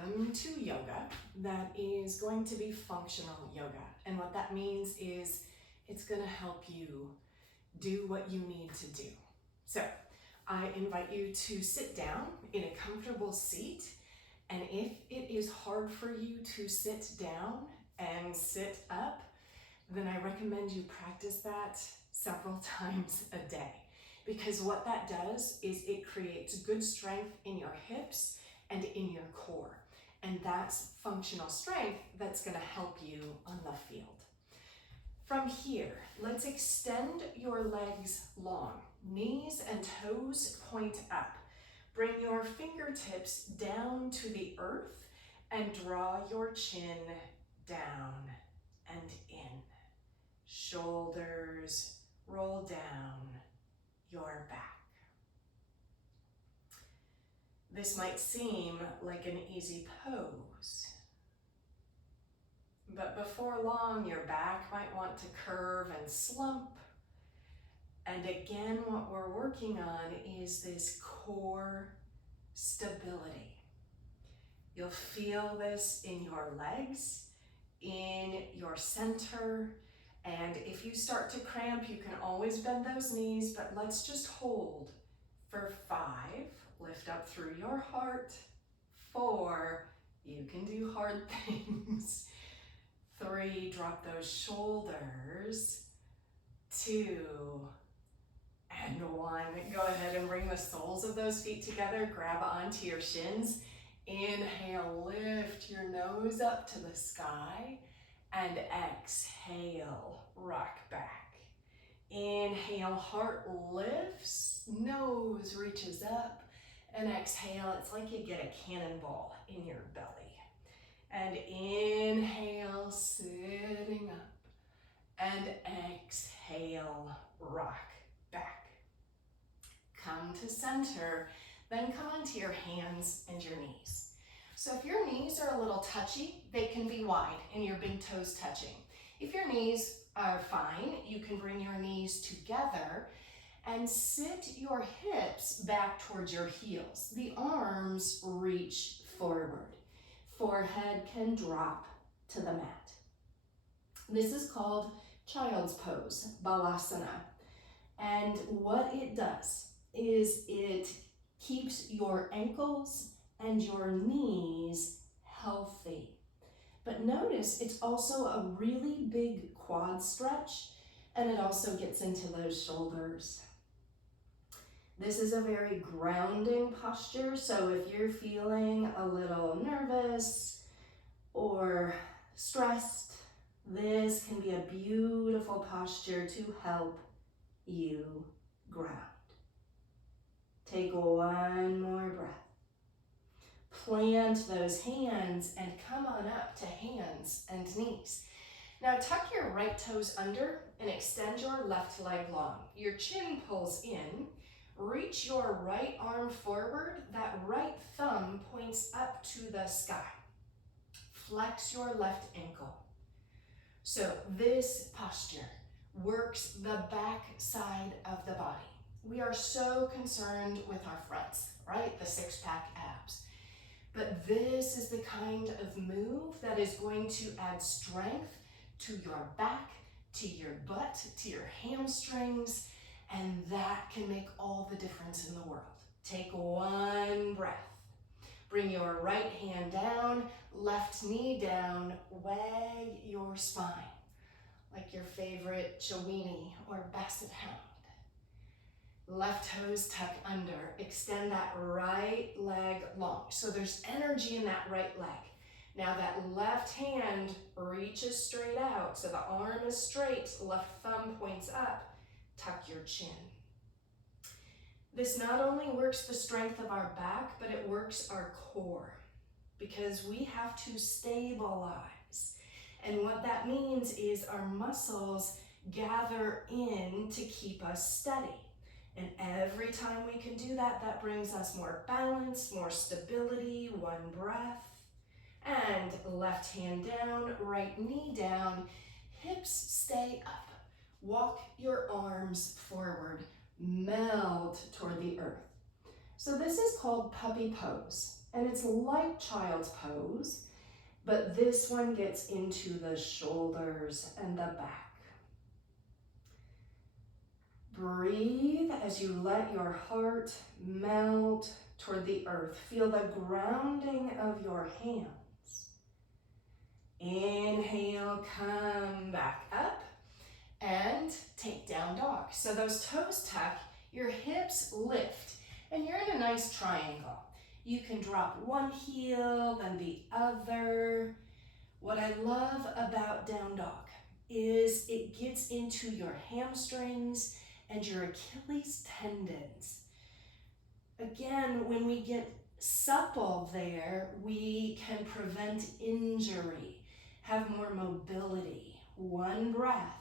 welcome to yoga that is going to be functional yoga. And what that means is it's going to help you do what you need to do. So I invite you to sit down in a comfortable seat. And if it is hard for you to sit down and sit up, then I recommend you practice that several times a day. Because what that does is it creates good strength in your hips and in your core. And that's functional strength that's going to help you on the field. From here, let's extend your legs long. Knees and toes point up. Bring your fingertips down to the earth and draw your chin down and in. Shoulders roll down your back. This might seem like an easy pose, but before long your back might want to curve and slump. And again, what we're working on is this core stability. You'll feel this in your legs, in your center, and if you start to cramp, you can always bend those knees, but let's just hold for 5. Lift up through your heart. 4, you can do hard things. 3, drop those shoulders. 2, and 1. Go ahead and bring the soles of those feet together. Grab onto your shins. Inhale, lift your nose up to the sky. And exhale, rock back. Inhale, heart lifts, nose reaches up. And exhale, it's like you get a cannonball in your belly. And inhale, sitting up. And exhale, rock back. Come to center, then come onto your hands and your knees. So if your knees are a little touchy, they can be wide and your big toes touching. If your knees are fine, you can bring your knees together and sit your hips back towards your heels. The arms reach forward. Forehead can drop to the mat. This is called child's pose, balasana. And what it does is it keeps your ankles and your knees healthy. But notice it's also a really big quad stretch, and it also gets into those shoulders. This is a very grounding posture, so if you're feeling a little nervous or stressed, this can be a beautiful posture to help you ground. Take one more breath. Plant those hands and come on up to hands and knees. Now tuck your right toes under and extend your left leg long. Your chin pulls in. Reach your right arm forward. That right thumb points up to the sky. Flex your left ankle. So this posture works the back side of the body. We are so concerned with our fronts, right? The six-pack abs. But this is the kind of move that is going to add strength to your back, to your butt, to your hamstrings, and that can make all the difference in the world. Take one breath. Bring your right hand down, left knee down, wag your spine, like your favorite Chiweenie or Basset Hound. Left toes tuck under. Extend that right leg long. So there's energy in that right leg. Now that left hand reaches straight out. So the arm is straight, left thumb points up. Tuck your chin. This not only works the strength of our back, but it works our core because we have to stabilize. And what that means is our muscles gather in to keep us steady. And every time we can do that, that brings us more balance, more stability. One breath. And left hand down, right knee down, hips stay up. Walk your arms forward, meld toward the earth. So this is called puppy pose. And it's like child's pose, but this one gets into the shoulders and the back. Breathe as you let your heart melt toward the earth. Feel the grounding of your hands. Inhale, come back up and take down dog. So those toes tuck, your hips lift, and you're in a nice triangle. You can drop one heel, then the other. What I love about down dog is it gets into your hamstrings and your Achilles tendons. Again, when we get supple there, we can prevent injury, have more mobility. One breath.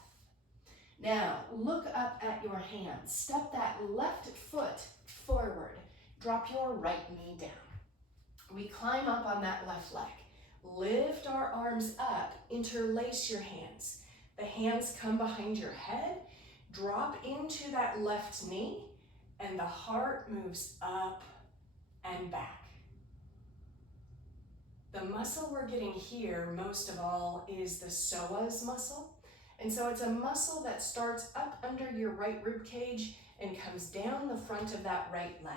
Now, look up at your hands. Step that left foot forward. Drop your right knee down. We climb up on that left leg. Lift our arms up, interlace your hands. The hands come behind your head. Drop into that left knee, and the heart moves up and back. The muscle we're getting here, most of all, is the psoas muscle. And so it's a muscle that starts up under your right rib cage and comes down the front of that right leg.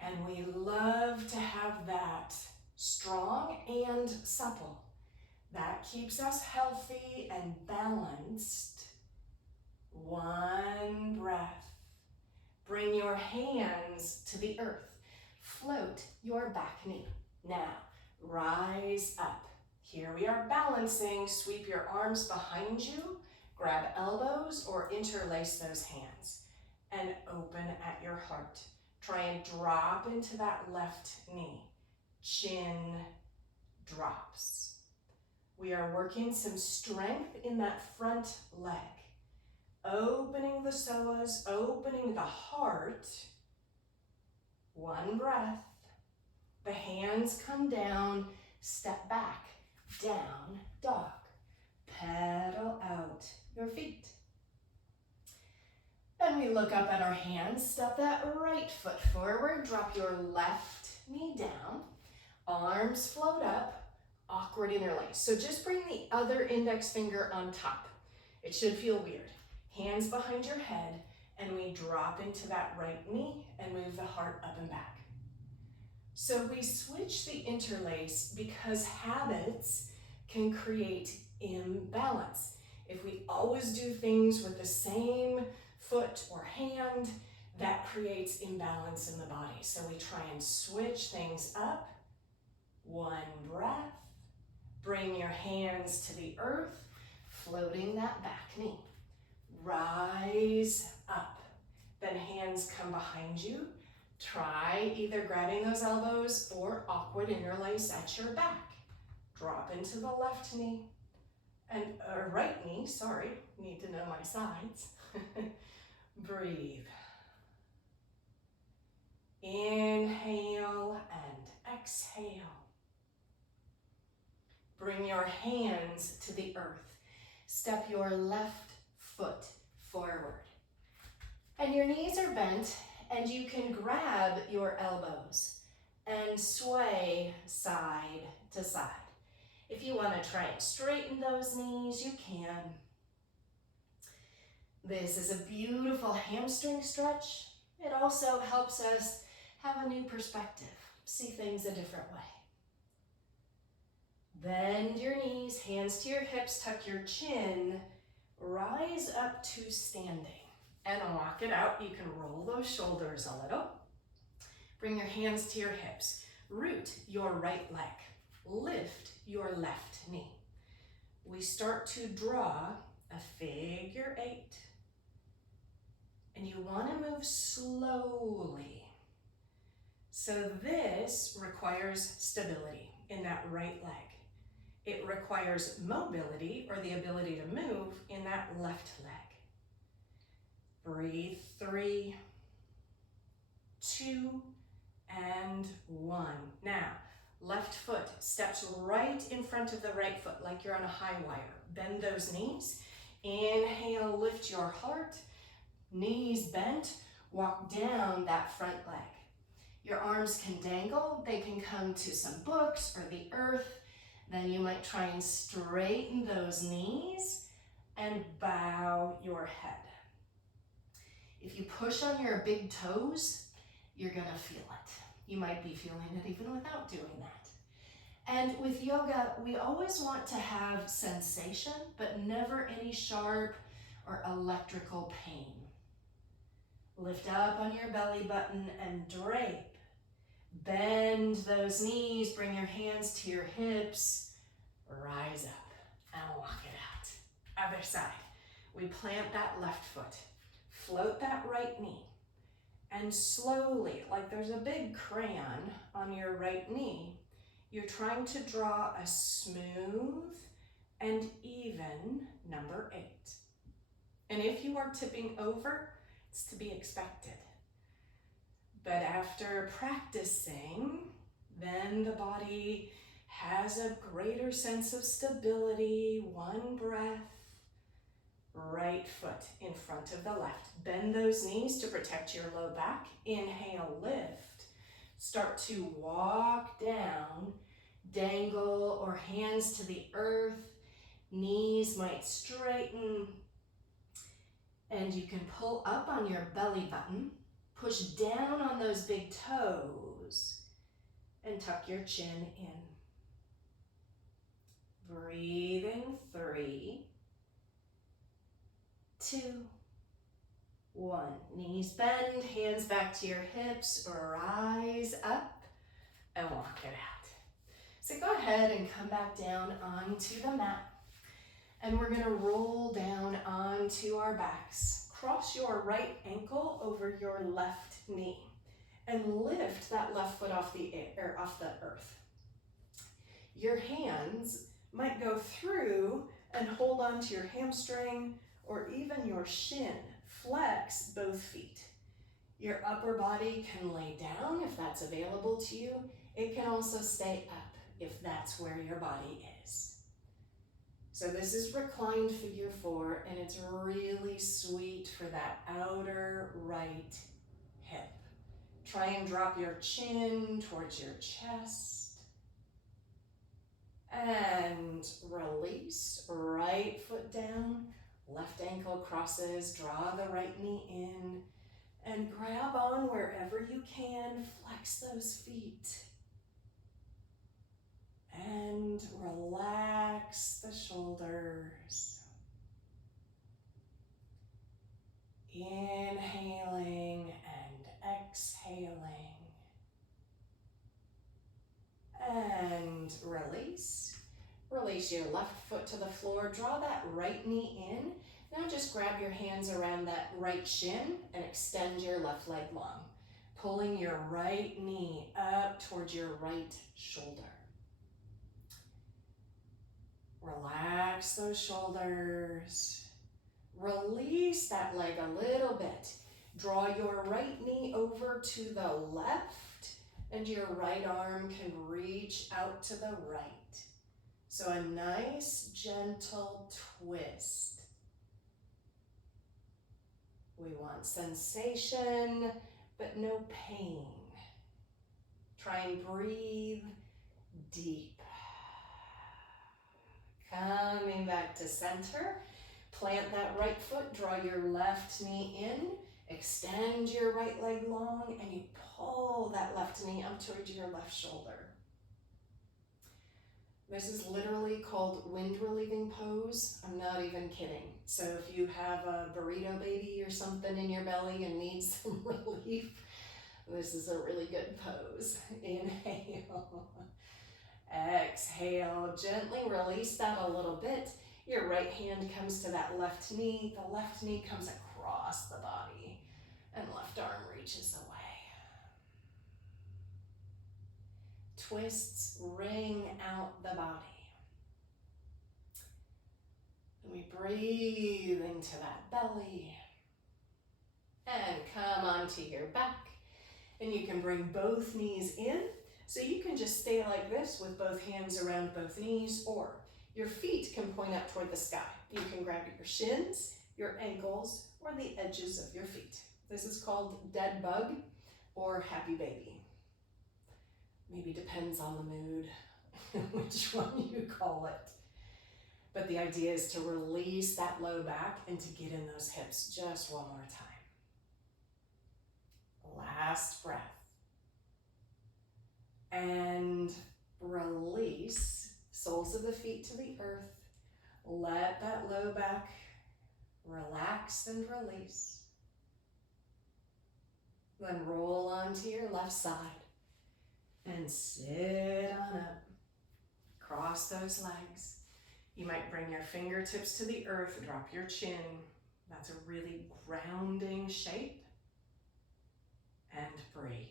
And we love to have that strong and supple. That keeps us healthy and balanced. One breath. Bring your hands to the earth. Float your back knee. Now, rise up. Here we are balancing. Sweep your arms behind you. Grab elbows or interlace those hands. And open at your heart. Try and drop into that left knee. Chin drops. We are working some strength in that front leg. Opening the psoas, opening the heart. One breath. The hands come down, step back, down dog. Pedal out your feet. Then we look up at our hands, step that right foot forward, drop your left knee down, arms float up, awkward interlace. So just bring the other index finger on top. It should feel weird. Hands behind your head, and we drop into that right knee and move the heart up and back. So we switch the interlace because habits can create imbalance. If we always do things with the same foot or hand, that creates imbalance in the body. So we try and switch things up. One breath. Bring your hands to the earth, floating that back knee. Rise up. Then hands come behind you. Try either grabbing those elbows or awkward interlace at your back. Drop into the left knee and right knee, sorry, need to know my sides. Breathe. Inhale and exhale. Bring your hands to the earth. Step your left foot forward. And your knees are bent, and you can grab your elbows and sway side to side. If you want to try and straighten those knees, you can. This is a beautiful hamstring stretch. It also helps us have a new perspective, see things a different way. Bend your knees, hands to your hips, tuck your chin, rise up to standing. And walk it out. You can roll those shoulders a little. Bring your hands to your hips. Root your right leg. Lift your left knee. We start to draw a figure 8. And you want to move slowly. So this requires stability in that right leg. It requires mobility or the ability to move in that left leg. Breathe 3, 2, and 1. Now, left foot steps right in front of the right foot like you're on a high wire. Bend those knees. Inhale, lift your heart. Knees bent. Walk down that front leg. Your arms can dangle. They can come to some books or the earth. Then you might try and straighten those knees and bow your head. If you push on your big toes, you're gonna feel it. You might be feeling it even without doing that. And with yoga, we always want to have sensation, but never any sharp or electrical pain. Lift up on your belly button and drape. Bend those knees, bring your hands to your hips, rise up and walk it out. Other side. We plant that left foot, float that right knee, and slowly, like there's a big crayon on your right knee, you're trying to draw a smooth and even number 8. And if you are tipping over, it's to be expected. But after practicing, then the body has a greater sense of stability. One breath, right foot in front of the left. Bend those knees to protect your low back. Inhale, lift. Start to walk down, dangle or hands to the earth. Knees might straighten. And you can pull up on your belly button. Push down on those big toes and tuck your chin in. Breathing, 3, 2, 1. Knees bend, hands back to your hips, rise up and walk it out. So go ahead and come back down onto the mat. And we're gonna roll down onto our backs. Cross your right ankle over your left knee and lift that left foot off the earth. Your hands might go through and hold on to your hamstring or even your shin. Flex both feet. Your upper body can lay down if that's available to you. It can also stay up if that's where your body is. So this is reclined figure 4, and it's really sweet for that outer right hip. Try and drop your chin towards your chest. And release, right foot down, left ankle crosses, draw the right knee in, and grab on wherever you can, flex those feet. And relax the shoulders. Inhaling and exhaling. And release. Release your left foot to the floor. Draw that right knee in. Now just grab your hands around that right shin and extend your left leg long. Pulling your right knee up towards your right shoulder. Relax those shoulders. Release that leg a little bit. Draw your right knee over to the left, and your right arm can reach out to the right. So a nice, gentle twist. We want sensation, but no pain. Try and breathe deep. Coming back to center, plant that right foot, draw your left knee in, extend your right leg long, and you pull that left knee up towards your left shoulder. This is literally called wind relieving pose. I'm not even kidding. So if you have a burrito baby or something in your belly and need some relief, this is a really good pose. Inhale. Exhale, gently release that a little bit. Your right hand comes to that left knee. The left knee comes across the body and left arm reaches away. Twists wring out the body. And we breathe into that belly and come onto your back. And you can bring both knees in. So you can just stay like this with both hands around both knees, or your feet can point up toward the sky. You can grab your shins, your ankles, or the edges of your feet. This is called dead bug or happy baby. Maybe depends on the mood, which one you call it. But the idea is to release that low back and to get in those hips just one more time. Last breath. And release, soles of the feet to the earth. Let that low back relax and release. Then roll onto your left side and sit on up. Cross those legs. You might bring your fingertips to the earth, drop your chin. That's a really grounding shape. And breathe.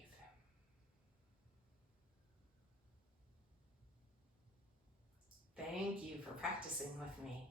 Thank you for practicing with me.